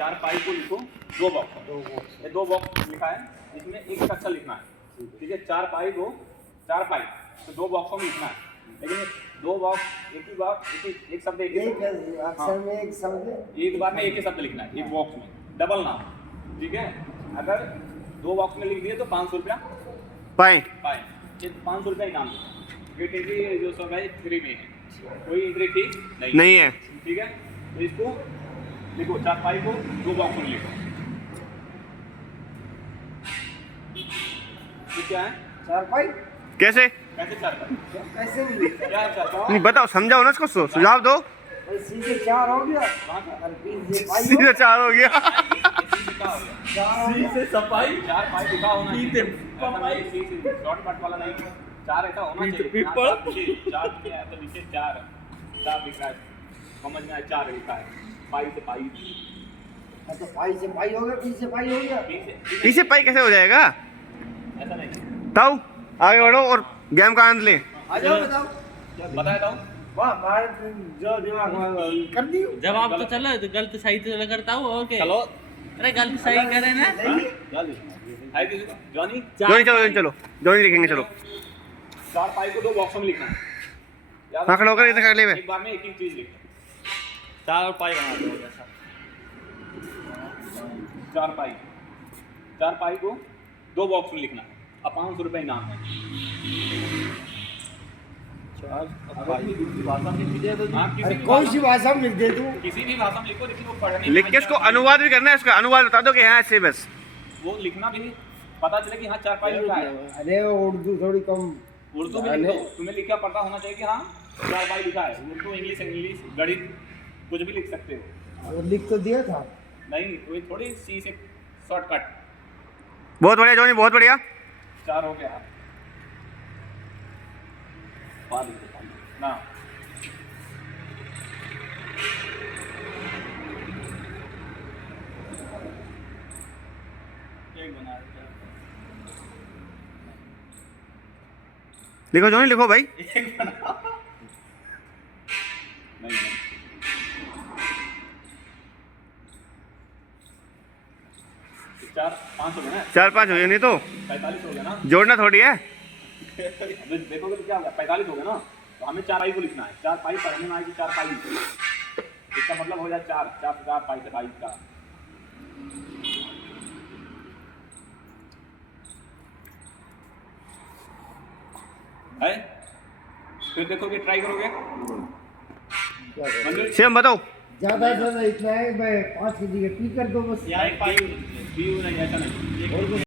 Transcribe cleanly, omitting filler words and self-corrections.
4 पाई को लिखो 2 बॉक्स, ये 2 बॉक्स लिखा है, इसमें एक अक्षर लिखना है, ठीक है। 4 पाई 2, 4 पाई तो 2 बॉक्सों में लिखना है, लेकिन 2 बॉक्स एक ही बार एक शब्द एक अक्षर में एक शब्द एक बार में एक ही शब्द लिखना है, एक बॉक्स में डबल ना, ठीक है। अगर 2 बॉक्स में लिख दिए तो 500 रुपया पाए, ये 500 रुपया इनाम है। गेट एंट्री जो सब है फ्री में है, कोई एंट्री फीस नहीं है, ठीक है। तो इसको लिखो 4 पाई को 2 बॉक्स में लिखो, ये क्या है 4 पाई कैसे कैसे 4 पाई कैसे नहीं क्या है 4 पाई? नहीं बताओ, समझाओ ना इसको, सुझाव दो। सीधे 4 हो गया कहाँ का? और पीछे पाई सीधे 4 हो गया। सी से सफाई 4 पाई लिखा होना चाहिए, सफाई सी से शॉर्ट कट वाला नहीं, 4 ऐसा होना चाहिए। 4 लिखा है तो नीचे 4 लिखा है, समझ में आया 4 लिखा है, पाई से पाई, तो पाई से पाई हो गया, पीछे पाई हो गया। पीछे पाई कैसे हो जाएगा? ऐसा नहीं, ताऊ आगे बढ़ो और गेम का आनंद ले। आ जाओ बताओ बताया हूँ वाह मार जो दिमाग में कर दी जवाब तो चलो, तो गलत सही तो करता हूँ। ओके चलो अरे गलत सही करे ना। है किसी का? जॉनी चलो जॉनी लिखेंगे, चलो 4 पाई को 2 बॉक्स में लिखना है, याद हाँ खड़ा होकर इधर कर ले बे। एक बार में एक ही चीज लिखना, 4 पाई बना दो ऐसा, 4 पाई को 2 बॉक्स में लिखना है, अब 500 रुपये इनाम है। अरे कौन सी भाषा में लिख दे तू किसी भी भाषा में लिखो, लेकिन वो पढ़ने में लिख के इसको अनुवाद भी करना है, इसका अनुवाद बता दो कि हाँ ऐसे बस। वो लिखना भी पता चले कि हाँ 4 पाई लिखा है। अरे उर्दू थोड़ी कम उर्दू में लिखो, तुम्हें लिखा पता होना चाहिए कि हाँ 4 पाई लिखा है। उर्दू इंग्लिश गणित कुछ भी लिख सकते हो। वो लिख तो दिया था। नहीं कोई थोड़ी सी से शॉर्टकट। बहुत बढ़िया जॉनी, बहुत बढ़िया। 4 हो गया ना, एक बना लिखो जॉनी, लिखो भाई। एक बना नहीं 4 5 हो गया ना, 4-5 हो गया, नहीं तो 45 हो गया ना। जोड़ना थोड़ी है। देखोगे तो क्या होगा, 45 हो गया ना, तो हमें 4 पाई को लिखना है। 4 पाई पढ़ने में आएगी 4 पाई, इसका मतलब हो जाए 4 पाई से 22 का है। फिर देखोगे, ट्राई करोगे। मंजूर सेम बताओ। ज्यादा से ज्यादा इतना है मैं 5 की जगह पी कर दो बस। यहाँ एक पाई नहीं, ऐसा नहीं।